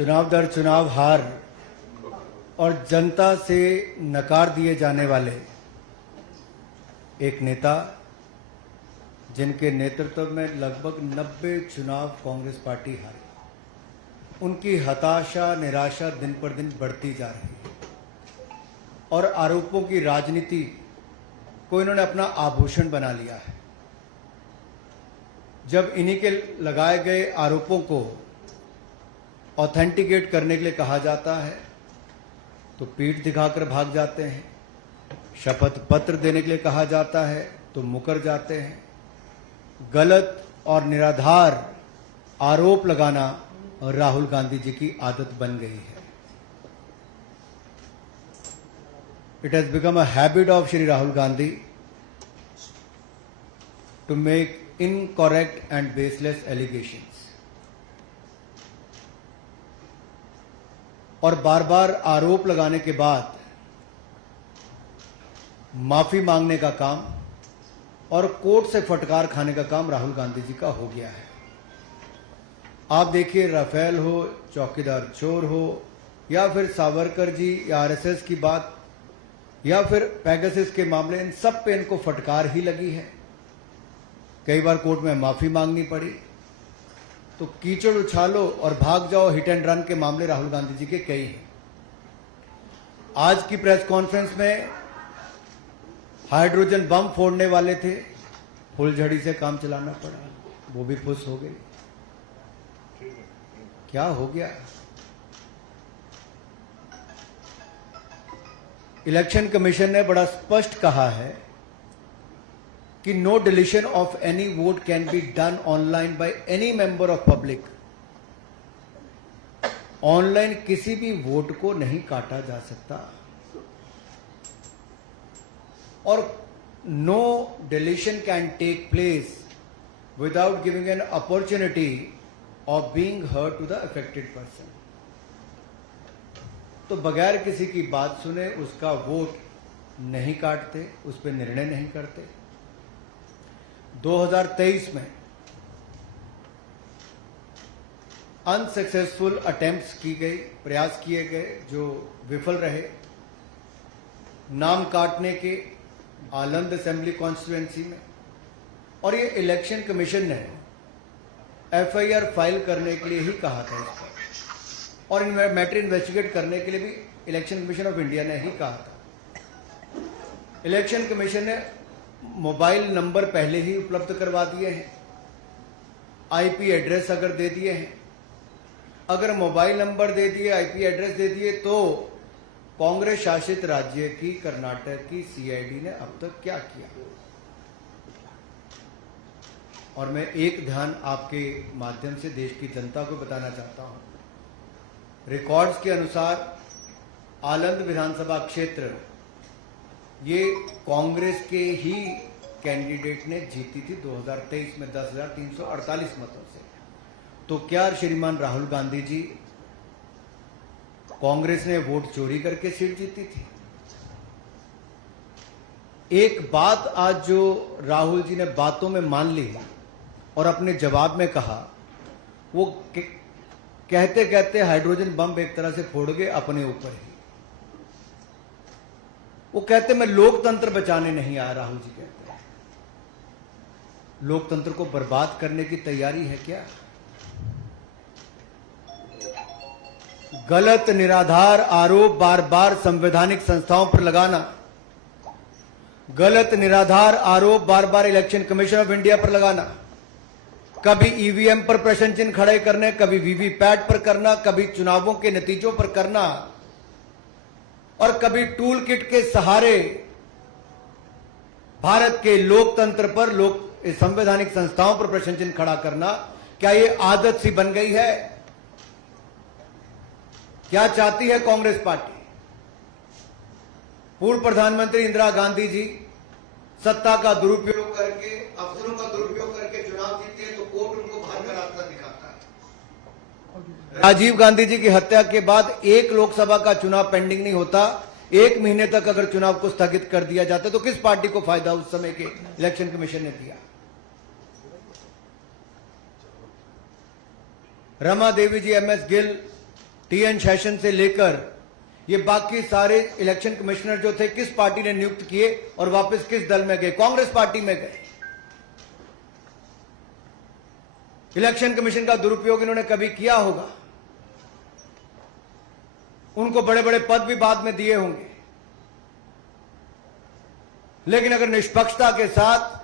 चुनाव दर चुनाव हार और जनता से नकार दिए जाने वाले एक नेता जिनके नेतृत्व में लगभग 90 चुनाव कांग्रेस पार्टी हारी, उनकी हताशा निराशा दिन पर दिन बढ़ती जा रही है और आरोपों की राजनीति को इन्होंने अपना आभूषण बना लिया है। जब इन्हीं के लगाए गए आरोपों को ऑथेंटिकेट करने के लिए कहा जाता है तो पीठ दिखाकर भाग जाते हैं, शपथ पत्र देने के लिए कहा जाता है तो मुकर जाते हैं। गलत और निराधार आरोप लगाना राहुल गांधी जी की आदत बन गई है। It has become a habit of Shri Rahul Gandhi to make incorrect and baseless allegations और बार बार आरोप लगाने के बाद माफी मांगने का काम और कोर्ट से फटकार खाने का काम राहुल गांधी जी का हो गया है। आप देखिए, राफेल हो, चौकीदार चोर हो, या फिर सावरकर जी या आरएसएस की बात, या फिर पेगासस के मामले, इन सब पे इनको फटकार ही लगी है। कई बार कोर्ट में माफी मांगनी पड़ी। तो कीचड़ उछालो और भाग जाओ हिट एंड रन के मामले राहुल गांधी जी के कई हैं। आज की प्रेस कॉन्फ्रेंस में हाइड्रोजन बम फोड़ने वाले थे, फुलझड़ी से काम चलाना पड़ा, वो भी फुस हो गई। क्या हो गया? इलेक्शन कमीशन ने बड़ा स्पष्ट कहा है कि no deletion of any vote can be done online by any member of public. Online किसी भी वोट को नहीं काटा जा सकता और no deletion can take place without giving an opportunity of being heard to the affected person. तो बगैर किसी की बात सुने उसका वोट नहीं काटते, उस पर निर्णय नहीं करते। 2023 में अनसक्सेसफुल अटेम्प्ट्स की गई, प्रयास किए गए जो विफल रहे, नाम काटने के आलंद असेंबली कॉन्स्टिट्यूएंसी में। और ये इलेक्शन कमीशन ने एफआईआर फाइल करने के लिए ही कहा था इसको, और इन मैटर इन्वेस्टिगेट करने के लिए भी इलेक्शन कमीशन ऑफ इंडिया ने ही कहा था। इलेक्शन कमीशन ने मोबाइल नंबर पहले ही उपलब्ध करवा दिए हैं, आईपी एड्रेस अगर दे दिए हैं, अगर मोबाइल नंबर दे दिए, आईपी एड्रेस दे दिए, तो कांग्रेस शासित राज्य की कर्नाटक की सीआईडी ने अब तक क्या किया? और मैं एक ध्यान आपके माध्यम से देश की जनता को बताना चाहता हूं। रिकॉर्ड्स के अनुसार आलंद विधानसभा क्षेत्र ये कांग्रेस के ही कैंडिडेट ने जीती थी 2023 में 10,348 मतों से। तो क्या श्रीमान राहुल गांधी जी, कांग्रेस ने वोट चोरी करके सीट जीती थी? एक बात आज जो राहुल जी ने बातों में मान ली और अपने जवाब में कहा, वो कहते कहते हाइड्रोजन बम एक तरह से फोड़ गए अपने ऊपर ही। वो कहते मैं लोकतंत्र बचाने नहीं आया। राहुल जी कहते हैं लोकतंत्र को बर्बाद करने की तैयारी है क्या? गलत निराधार आरोप बार बार संवैधानिक संस्थाओं पर लगाना, गलत निराधार आरोप बार बार इलेक्शन कमीशन ऑफ इंडिया पर लगाना, कभी ईवीएम पर प्रश्न चिन्ह खड़े करने, कभी वीवीपैट पर करना, कभी चुनावों के नतीजों पर करना, और कभी टूल किट के सहारे भारत के लोकतंत्र पर, संवैधानिक संस्थाओं पर प्रश्न चिन्ह खड़ा करना, क्या ये आदत सी बन गई है? क्या चाहती है कांग्रेस पार्टी? पूर्व प्रधानमंत्री इंदिरा गांधी जी सत्ता का दुरुपयोग करके, अफसरों का दुरुपयोग करके चुनाव जीते हैं तो कोर्ट उनको बाहर का रास्ता दिखाता है। राजीव गांधी जी की हत्या के बाद एक लोकसभा का चुनाव पेंडिंग नहीं होता, 1 महीने तक अगर चुनाव को स्थगित कर दिया जाता तो किस पार्टी को फायदा उस समय के इलेक्शन कमीशन ने दिया? रमा देवी जी, एमएस गिल टीएन शेषन से लेकर ये बाकी सारे इलेक्शन कमिश्नर जो थे किस पार्टी ने नियुक्त किए और वापस किस दल में गए? कांग्रेस पार्टी में गए। इलेक्शन कमीशन का दुरुपयोग इन्होंने कभी किया होगा? उनको बड़े बड़े पद भी बाद में दिए होंगे, लेकिन अगर निष्पक्षता के साथ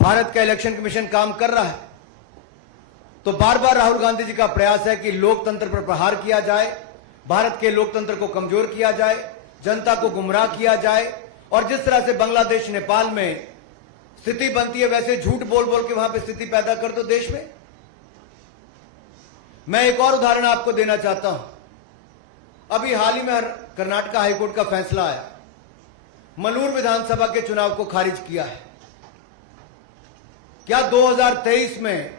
भारत का इलेक्शन कमीशन काम कर रहा है तो बार बार राहुल गांधी जी का प्रयास है कि लोकतंत्र पर प्रहार किया जाए, भारत के लोकतंत्र को कमजोर किया जाए, जनता को गुमराह किया जाए। और जिस तरह से बांग्लादेश नेपाल में स्थिति बनती है वैसे झूठ बोल बोल के वहां पे स्थिति पैदा कर दो देश में। मैं एक और उदाहरण आपको देना चाहता हूं। अभी हाल ही में कर्नाटक हाईकोर्ट का फैसला आया, मलूर विधानसभा के चुनाव को खारिज किया है। क्या 2023 में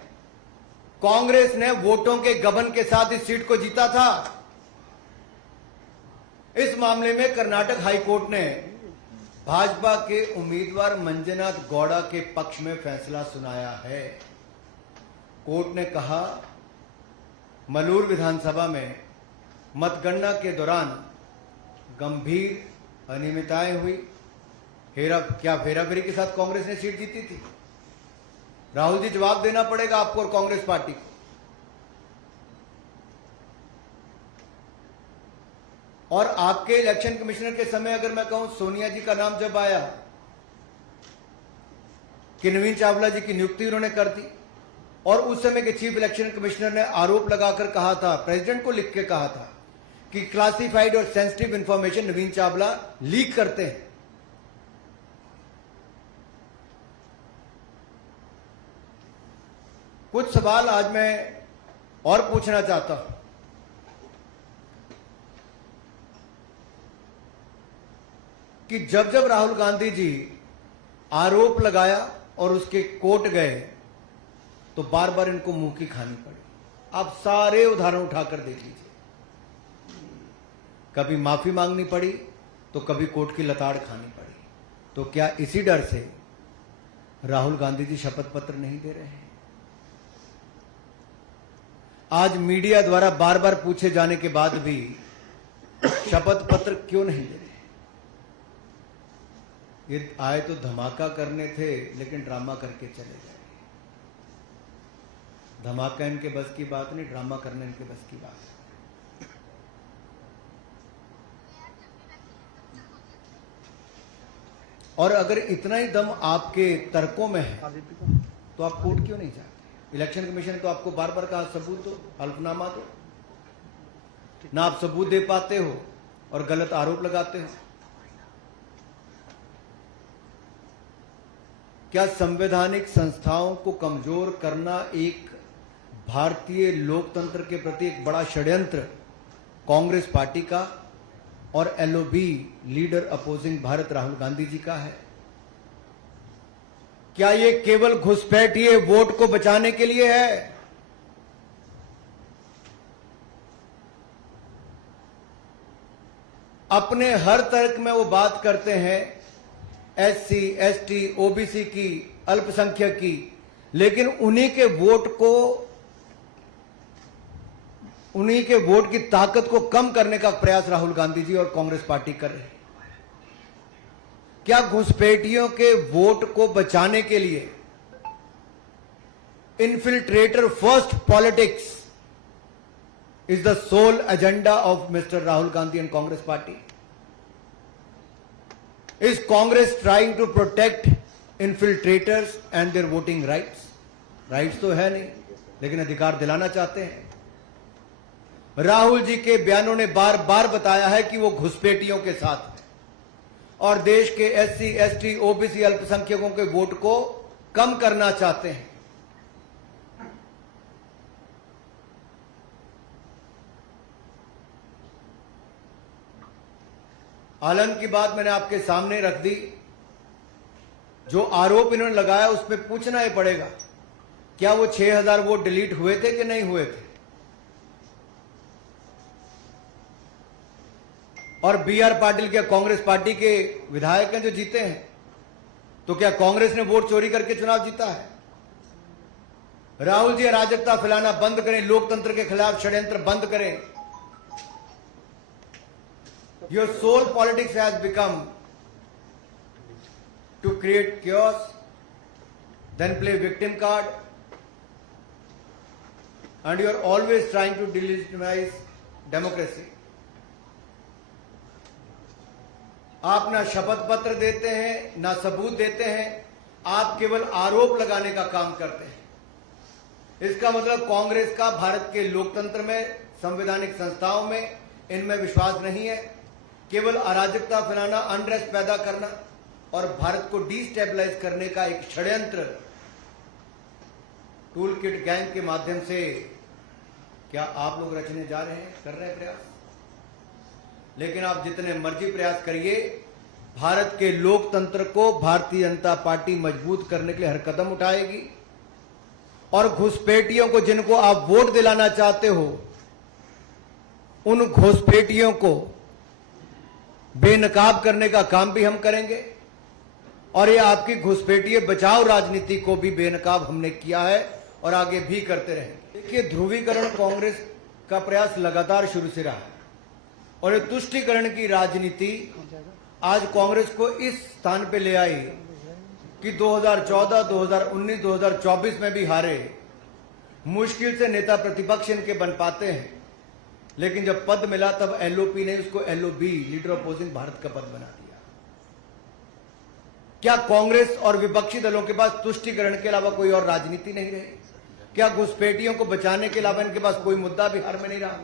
कांग्रेस ने वोटों के गबन के साथ इस सीट को जीता था? इस मामले में कर्नाटक हाईकोर्ट ने भाजपा के उम्मीदवार मंजुनाथ गौड़ा के पक्ष में फैसला सुनाया है। कोर्ट ने कहा मलूर विधानसभा में मतगणना के दौरान गंभीर अनियमितताएं हुई। क्या फेराफेरी के साथ कांग्रेस ने सीट जीती थी? राहुल जी, जवाब देना पड़ेगा आपको और कांग्रेस पार्टी को। और आपके इलेक्शन कमिश्नर के समय अगर मैं कहूं, सोनिया जी का नाम जब आया कि नवीन चावला जी की नियुक्ति उन्होंने कर दी, और उस समय के चीफ इलेक्शन कमिश्नर ने आरोप लगाकर कहा था, प्रेसिडेंट को लिख के कहा था कि क्लासिफाइड और सेंसिटिव इंफॉर्मेशन नवीन चावला लीक करते हैं। कुछ सवाल आज मैं और पूछना चाहता हूं कि जब जब राहुल गांधी जी आरोप लगाया और उसके कोर्ट गए तो बार बार इनको मुंह की खानी पड़ी। आप सारे उदाहरण उठाकर देख लीजिए। कभी माफी मांगनी पड़ी तो कभी कोर्ट की लताड़ खानी पड़ी। तो क्या इसी डर से राहुल गांधी जी शपथ पत्र नहीं दे रहे हैं? आज मीडिया द्वारा बार बार पूछे जाने के बाद भी शपथ पत्र क्यों नहीं दे रहे? ये आए तो धमाका करने थे, लेकिन ड्रामा करके चले गए। धमाका इनके बस की बात नहीं, ड्रामा करना इनके बस की बात है। और अगर इतना ही दम आपके तर्कों में है तो आप कोर्ट क्यों नहीं जाते? इलेक्शन कमीशन ने तो आपको बार बार कहा सबूत दो, हल्फनामा दो, ना आप सबूत दे पाते हो और गलत आरोप लगाते हो। क्या संवैधानिक संस्थाओं को कमजोर करना एक भारतीय लोकतंत्र के प्रति एक बड़ा षड्यंत्र कांग्रेस पार्टी का और LOB leader opposing Bharat Rahul Gandhi ji का है? क्या ये केवल घुसपैठिए वोट को बचाने के लिए है? अपने हर तर्क में वो बात करते हैं एससी, एसटी, ओबीसी की, अल्पसंख्यक की, लेकिन उन्हीं के वोट की ताकत को कम करने का प्रयास राहुल गांधी जी और कांग्रेस पार्टी कर रहे हैं। क्या घुसपैठियों के वोट को बचाने के लिए infiltrator first politics is the sole agenda of mister Rahul Gandhi and Congress party? Is Congress trying to protect infiltrators and their voting rights? Rights तो है नहीं, लेकिन अधिकार दिलाना चाहते हैं। राहुल जी के बयानों ने बार बार बताया है कि वो घुसपैठियों के साथ है और देश के एससी, एसटी, ओबीसी, अल्पसंख्यकों के वोट को कम करना चाहते हैं। आलम की बात मैंने आपके सामने रख दी। जो आरोप इन्होंने लगाया उसमें पूछना ही पड़ेगा, क्या वो 6000 वोट डिलीट हुए थे कि नहीं हुए थे? और बीआर पाटिल क्या कांग्रेस पार्टी के विधायक हैं जो जीते हैं? तो क्या कांग्रेस ने वोट चोरी करके चुनाव जीता है? राहुल जी अराजकता फैलाना बंद करें, लोकतंत्र के खिलाफ षड्यंत्र बंद करें। Your sole politics has become to create chaos, then play victim card, and you are always trying to delegitimize democracy. आप ना शपथ पत्र देते हैं, ना सबूत देते हैं, आप केवल आरोप लगाने का काम करते हैं। इसका मतलब कांग्रेस का भारत के लोकतंत्र में, संवैधानिक संस्थाओं में, इनमें विश्वास नहीं है। केवल अराजकता फैलाना, अनरेस्ट पैदा करना और भारत को डिस्टेबलाइज करने का एक षड्यंत्र टूल किट गैंग के माध्यम से क्या आप लोग रचने जा रहे हैं, कर रहे हैं प्रयास? लेकिन आप जितने मर्जी प्रयास करिए, भारत के लोकतंत्र को भारतीय जनता पार्टी मजबूत करने के लिए हर कदम उठाएगी और घुसपैठियों को, जिनको आप वोट दिलाना चाहते हो, उन घुसपैठियों को बेनकाब करने का काम भी हम करेंगे। और ये आपकी घुसपैठिए बचाव राजनीति को भी बेनकाब हमने किया है और आगे भी करते रहेंगे। देखिए, ध्रुवीकरण कांग्रेस का प्रयास लगातार शुरू से रहा है और ये तुष्टीकरण की राजनीति आज कांग्रेस को इस स्थान पे ले आई कि 2014, 2019, 2024 में भी हारे। मुश्किल से नेता प्रतिपक्ष इनके बन पाते हैं, लेकिन जब पद मिला तब एलओपी ने उसको एलओबी, लीडर अपोजिशन भारत का पद बना दिया। क्या कांग्रेस और विपक्षी दलों के पास तुष्टीकरण के अलावा कोई और राजनीति नहीं रही? क्या घुसपैठियों को बचाने के अलावा इनके पास कोई मुद्दा बिहार में नहीं रहा?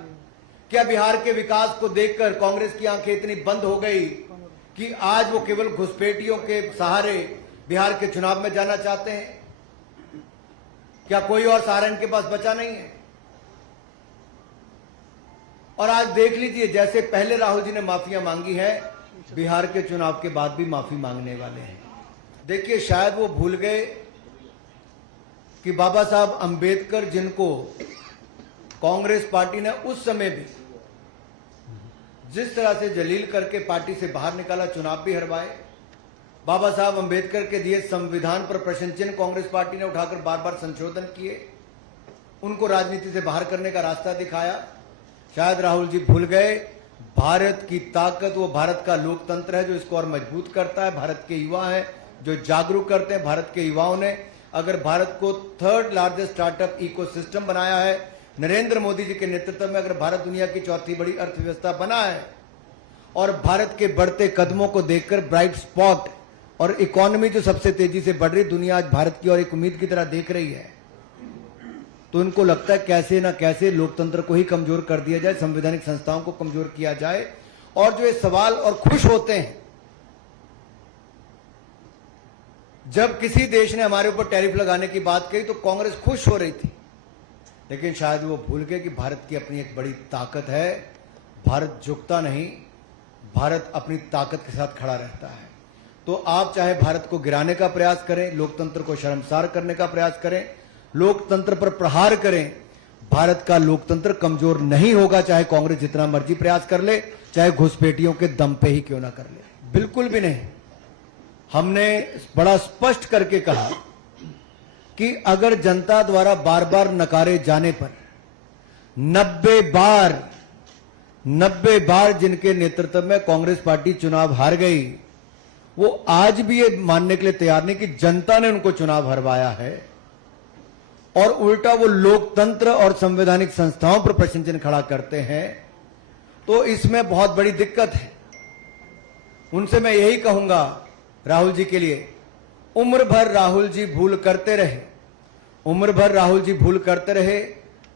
क्या बिहार के विकास को देखकर कांग्रेस की आंखें इतनी बंद हो गई कि आज वो केवल घुसपैठियों के सहारे बिहार के चुनाव में जाना चाहते हैं? क्या कोई और सहारा इनके पास बचा नहीं है? और आज देख लीजिए, जैसे पहले राहुल जी ने माफिया मांगी है, बिहार के चुनाव के बाद भी माफी मांगने वाले हैं। देखिए, शायद वो भूल गए कि बाबा साहब अंबेडकर, जिनको कांग्रेस पार्टी ने उस समय भी जिस तरह से जलील करके पार्टी से बाहर निकाला, चुनाव भी हरवाए, बाबा साहब अंबेडकर के दिए संविधान पर प्रश्न चिन्ह कांग्रेस पार्टी ने उठाकर बार बार संशोधन किए, उनको राजनीति से बाहर करने का रास्ता दिखाया। शायद राहुल जी भूल गए, भारत की ताकत वो भारत का लोकतंत्र है जो इसको और मजबूत करता है। भारत के युवा हैं जो जागरूक करते हैं। भारत के युवाओं ने अगर भारत को थर्ड लार्जेस्ट स्टार्टअप इकोसिस्टम बनाया है, नरेंद्र मोदी जी के नेतृत्व में अगर भारत दुनिया की चौथी बड़ी अर्थव्यवस्था बना है और भारत के बढ़ते कदमों को देखकर ब्राइट स्पॉट और इकोनॉमी जो सबसे तेजी से बढ़ रही, दुनिया आज भारत की और एक उम्मीद की तरह देख रही है, तो उनको लगता है कैसे ना कैसे लोकतंत्र को ही कमजोर कर दिया जाए, संवैधानिक संस्थाओं को कमजोर किया जाए। और जो ये सवाल और खुश होते हैं जब किसी देश ने हमारे ऊपर टैरिफ लगाने की बात कही तो कांग्रेस खुश हो रही थी, लेकिन शायद वो भूल गए कि भारत की अपनी एक बड़ी ताकत है। भारत झुकता नहीं, भारत अपनी ताकत के साथ खड़ा रहता है। तो आप चाहे भारत को गिराने का प्रयास करें, लोकतंत्र को शर्मसार करने का प्रयास करें, लोकतंत्र पर प्रहार करें, भारत का लोकतंत्र कमजोर नहीं होगा, चाहे कांग्रेस जितना मर्जी प्रयास कर ले, चाहे घुसपैठियों के दम पे ही क्यों ना कर ले। बिल्कुल भी नहीं। हमने बड़ा स्पष्ट करके कहा कि अगर जनता द्वारा बार बार नकारे जाने पर 90 बार जिनके नेतृत्व में कांग्रेस पार्टी चुनाव हार गई, वो आज भी ये मानने के लिए तैयार नहीं कि जनता ने उनको चुनाव हरवाया है और उल्टा वो लोकतंत्र और संवैधानिक संस्थाओं पर प्रश्न चिन्ह खड़ा करते हैं, तो इसमें बहुत बड़ी दिक्कत है। उनसे मैं यही कहूंगा राहुल जी के लिए, उम्र भर राहुल जी भूल करते रहे, उम्र भर राहुल जी भूल करते रहे,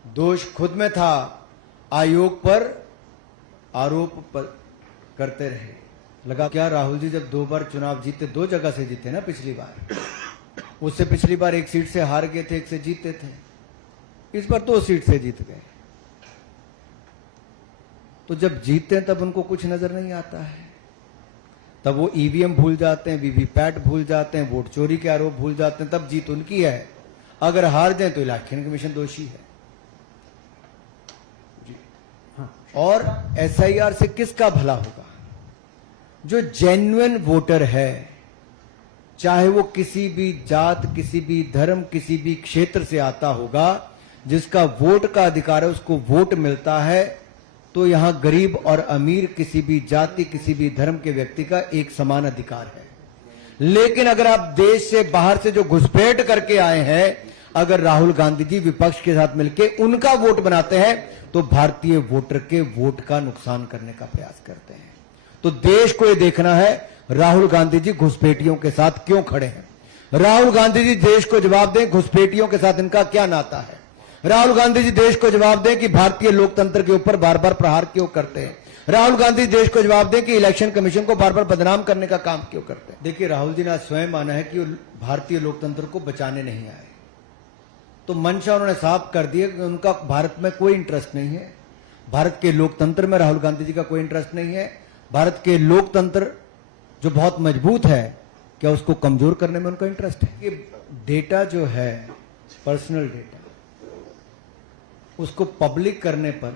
दोष खुद में था, आयोग पर आरोप पर करते रहे। लगा क्या राहुल जी जब 2 बार चुनाव जीते, 2 जगह से जीते ना पिछली बार, उससे पिछली बार 1 सीट से हार गए थे, 1 से जीते थे, इस बार 2 सीट से जीत गए। तो जब जीतते हैं तब उनको कुछ नजर नहीं आता है, तब वो ईवीएम भूल जाते हैं, वीवीपैट भूल जाते हैं, वोट चोरी के आरोप भूल जाते हैं, तब जीत उनकी है। अगर हार जाए तो इलेक्शन कमीशन दोषी है। और एसआईआर से किसका भला होगा? जो जेन्युइन वोटर है, चाहे वो किसी भी जात, किसी भी धर्म, किसी भी क्षेत्र से आता होगा, जिसका वोट का अधिकार है, उसको वोट मिलता है, तो यहां गरीब और अमीर, किसी भी जाति, किसी भी धर्म के व्यक्ति का एक समान अधिकार है। लेकिन अगर आप देश से बाहर से जो घुसपैठ करके आए हैं, अगर राहुल गांधी जी विपक्ष के साथ मिलकर उनका वोट बनाते हैं तो भारतीय वोटर के वोट का नुकसान करने का प्रयास करते हैं। तो देश को यह देखना है राहुल गांधी जी घुसपैठियों के साथ क्यों खड़े हैं। राहुल गांधी जी देश को जवाब दें घुसपैठियों के साथ इनका क्या नाता है। राहुल गांधी जी देश को जवाब दें कि भारतीय लोकतंत्र के ऊपर बार बार प्रहार क्यों करते हैं। राहुल गांधी देश को जवाब दें कि इलेक्शन कमीशन को बार बार बदनाम करने का काम क्यों करते हैं। देखिए, राहुल जी ने आज स्वयं माना है कि वो भारतीय लोकतंत्र को बचाने नहीं आए। तो मंशा उन्होंने साफ कर दिया कि उनका भारत में कोई इंटरेस्ट नहीं है। भारत के लोकतंत्र में राहुल गांधी जी का कोई इंटरेस्ट नहीं है। भारत के लोकतंत्र जो बहुत मजबूत है, क्या उसको कमजोर करने में उनका इंटरेस्ट है। ये डेटा जो है, पर्सनल डेटा, उसको पब्लिक करने पर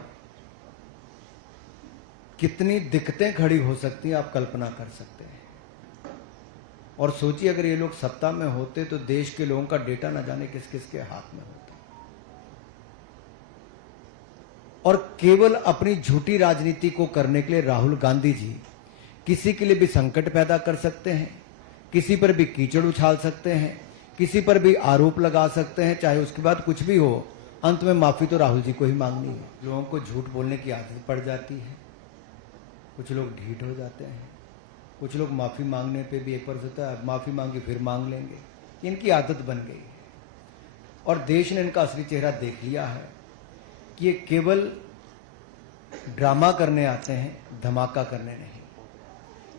कितनी दिक्कतें खड़ी हो सकती हैं आप कल्पना कर सकते हैं। और सोचिए अगर ये लोग सत्ता में होते तो देश के लोगों का डेटा न जाने किस किस के हाथ में होता। और केवल अपनी झूठी राजनीति को करने के लिए राहुल गांधी जी किसी के लिए भी संकट पैदा कर सकते हैं, किसी पर भी कीचड़ उछाल सकते हैं, किसी पर भी आरोप लगा सकते हैं, चाहे उसके बाद कुछ भी हो, अंत में माफी तो राहुल जी को ही मांगनी है। लोगों को झूठ बोलने की आदत पड़ जाती है, कुछ लोग ढीठ हो जाते हैं, कुछ लोग माफी मांगने पे भी एक बार होता है माफी मांगी फिर मांग लेंगे, इनकी आदत बन गई है। और देश ने इनका असली चेहरा देख लिया है कि ये केवल ड्रामा करने आते हैं, धमाका करने नहीं।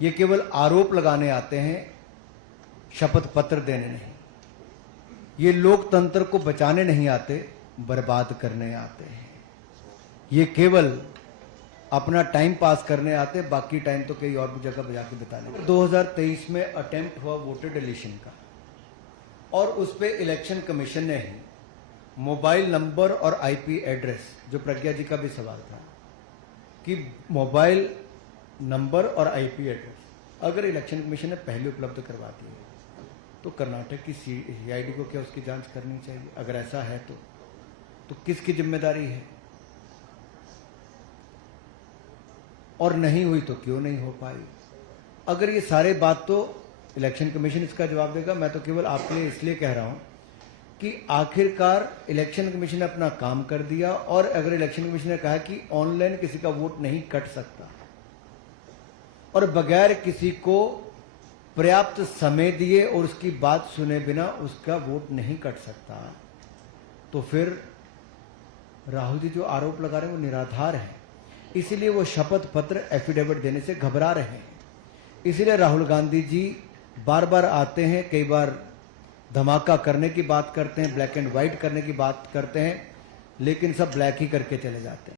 ये केवल आरोप लगाने आते हैं, शपथ पत्र देने नहीं। ये लोकतंत्र को बचाने नहीं आते, बर्बाद करने आते हैं। ये केवल अपना टाइम पास करने आते, बाकी टाइम तो कई और जगह बजा के बिताने। 2023 में अटेम्प्ट हुआ वोटर डिलीशन का, और उस पर इलेक्शन कमीशन ने ही मोबाइल नंबर और आईपी एड्रेस, जो प्रज्ञा जी का भी सवाल था कि मोबाइल नंबर और आईपी एड्रेस अगर इलेक्शन कमीशन ने पहले उपलब्ध करवा दिए तो कर्नाटक की सीआईडी को क्या उसकी जांच करनी चाहिए? अगर ऐसा है तो किसकी जिम्मेदारी है? और नहीं हुई तो क्यों नहीं हो पाई? अगर ये सारे बात तो इलेक्शन कमीशन इसका जवाब देगा। मैं तो केवल आपके लिए इसलिए कह रहा हूं कि आखिरकार इलेक्शन कमीशन ने अपना काम कर दिया। और अगर इलेक्शन कमीशन ने कहा कि ऑनलाइन किसी का वोट नहीं कट सकता और बगैर किसी को पर्याप्त समय दिए और उसकी बात सुने बिना उसका वोट नहीं कट सकता, तो फिर राहुल जी जो आरोप लगा रहे हैं वो निराधार है। इसीलिए वो शपथ पत्र एफिडेविट देने से घबरा रहे हैं। इसीलिए राहुल गांधी जी बार बार आते हैं, कई बार धमाका करने की बात करते हैं, ब्लैक एंड व्हाइट करने की बात करते हैं, लेकिन सब ब्लैक ही करके चले जाते हैं।